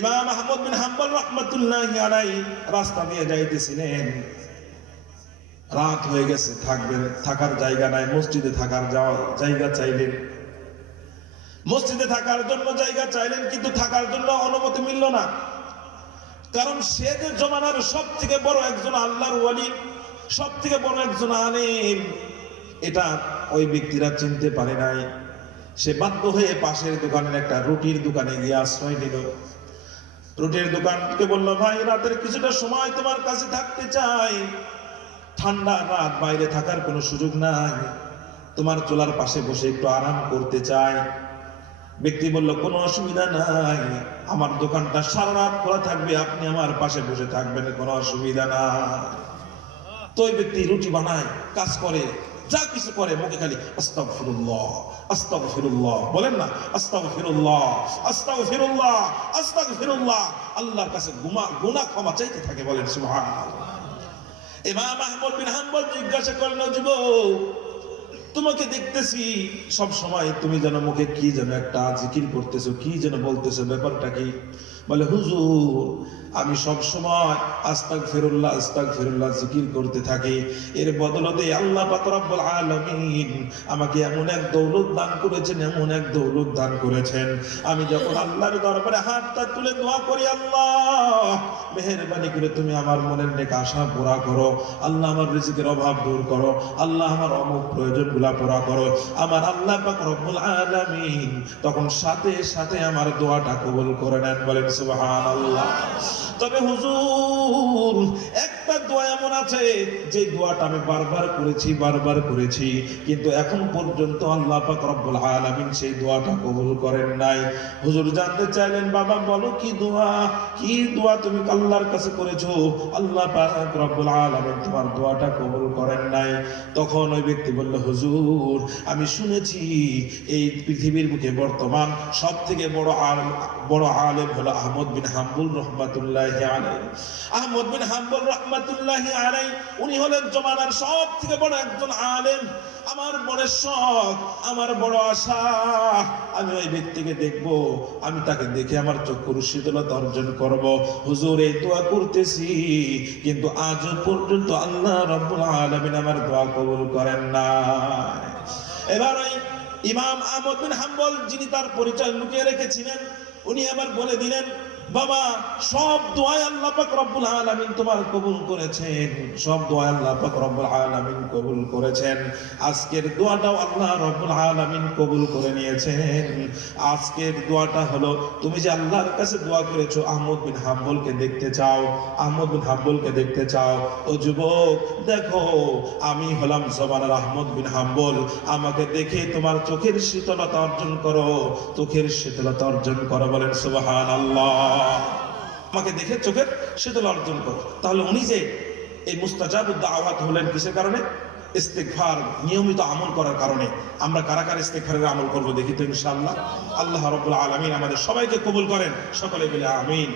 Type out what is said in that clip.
ইমাম আহমদ বিন হাম্বল রাহমাতুল্লাহি আলাইহি রাস্তা দিয়ে যাইতেছিলেন, রাত হয়ে গেছে, থাকার জায়গা নাই, মসজিদে থাকার জায়গা চাইলেন, মসজিদে থাকার জন্য জায়গা চাইলেন, কিন্তু থাকার জন্য অনুমতি মিলল না। কারণ সে যে জমানার সব থেকে বড় একজন আল্লাহর ওয়ালি, সব থেকে বড় একজন আলেম, এটা ওই ব্যক্তিরা চিনতে পারে নাই। সে বাধ্য হয়ে পাশের দোকানের একটা রুটির দোকানে গিয়ে আশ্রয় নিল। রুটির দোকানকে বলল, ভাই রাতের কিছুটা সময় তোমার কাছে থাকতে চাই, ঠান্ডা রাত, বাইরে থাকার কোনো সুযোগ নাই, তোমার চুলার পাশে বসে একটু আরাম করতে চাই। ব্যক্তি বলল, কোনো অসুবিধা নাই, আমার দোকানটা সারা রাত খোলা থাকবে, আপনি আমার পাশে বসে থাকবেন, কোনো অসুবিধা না। তো ওই ব্যক্তি রুটি বানায়, কাজ করে, যা কিছু করে, মুখে খালি আস্তাগফিরুল্লাহ আস্তাগফিরুল্লাহ বলেন না, আস্তাগফিরুল্লাহ আস্তাগফিরুল্লাহ আস্তাগফিরুল্লাহ, আল্লাহর কাছে গুনাহ ক্ষমা চাইতে থাকে, বলেন সুবহানাল্লাহ। ইমাম আহমদ বিন হাম্বল জিজ্ঞাসা করলেন, যুবক, তোমাকে দেখতেছি সব সময় তুমি যেন মুখে কি যেন একটা জিকির করতেছো, কি যেন বলতেছো, ব্যাপারটা কি? বলে, হুজুর, আমি সব সময় আস্তাগফিরুল্লাহ আস্তাগফিরুল্লাহ জিকির করতে থাকি, এর বদলতে আল্লাহ পাক রব্বুল আলামিন আমাকে এমন এক দৌলত দান করেছেন, এমন এক দৌলত দান করেছেন, আমি যখন আল্লাহর দরবারে হাতটা তুলে দোয়া করি, আল্লাহ মেহেরবানি করে তুমি আমার মনের নেক আশা পুরা করো, আল্লাহ আমার রিজিকের অভাব দূর করো, আল্লাহ আমার অমুক প্রয়োজনগুলা পুরা করো, আমার আল্লাহ পাক রব্বুল আলামিন তখন সাথে সাথে আমার দোয়াটা কবুল করে নেন, বলেন সুবহানাল্লাহ। তবে হুজুর, একটা দোয়া এমন আছে যে দোয়াটা আমি বারবার করেছি, কিন্তু এখন পর্যন্ত আল্লাহ পাক রব্বুল আলামিন সেই দোয়াটা কবুল করেন নাই। হুজুর জানতে চাইলেন, বাবা বলো কি দোয়া তুমি আল্লাহর কাছে করেছো, আল্লাহ পাক রব্বুল আলামিন তোমার দোয়াটা কবুল করেন নাই? তখন ওই ব্যক্তি বলল, হুজুর, আমি শুনেছি এই পৃথিবীর বুকে বর্তমান সব থেকে বড় আলেম হলো আহমদ বিন হাম্বল রাহমাতুল্লাহি আলাইহি। আহমদ বিন হাম্বল রাহমাতুল্লাহি আলাইহি উনি হলেন জমানার সব থেকে বড় একজন আলেম। আমার বড় শখ, আমার বড় আশা, আমি ওই ব্যক্তিকে দেখব, আমি তাকে দেখে আমার চক্ষুর শীতলতা অর্জন করব। হুজুর, এই দোয়া করতেছি, কিন্তু আজও পর্যন্ত আল্লাহ রাব্বুল আলামিন আমার দোয়া কবুল করেন না। এবার ওই ইমাম আহমদ বিন হাম্বল, যিনি তার পরিচয় লুকিয়ে রেখেছিলেন, উনি আবার বলে দিলেন, বাবা, সব দোয়া আল্লাহ পাক রব্বুল আলামিন তোমার কবুল করেছেন, সব দোয়া আল্লাহ পাক রব্বুল আলামিন কবুল করেছেন, আজকের দোয়াটাও আল্লাহ রব্বুল আলামিন কবুল করে নিয়েছেন। আজকের দোয়াটা হলো, তুমি যে আল্লাহর কাছে দোয়া করেছো, আহমদ বিন হাম্বলকে দেখতে চাও, আহমদ বিন হাম্বলকে দেখতে চাও, ও যুবক, দেখো আমি হলাম জমানার আহমদ বিন হাম্বল, আমাকে দেখে তোমার চোখের শীতলতা অর্জন করো, চোখের শীতলতা অর্জন করো, বলেন সুবহানাল্লাহ। আমাকে দেখে চোখের শীতল অর্জন করো। তাহলে উনি যে এই মুস্তাজাবুদ দাওয়াত হলেন কিসের কারণে? ইস্তিগফার, নিয়মিত আমল করার কারণে। আমরা কারা কারা ইস্তিগফারের আমল করব দেখি তো ইনশাআল্লাহ। আল্লাহ রাব্বুল আলামিন আমাদের সবাইকে কবুল করেন, সকলে বলে আমিন।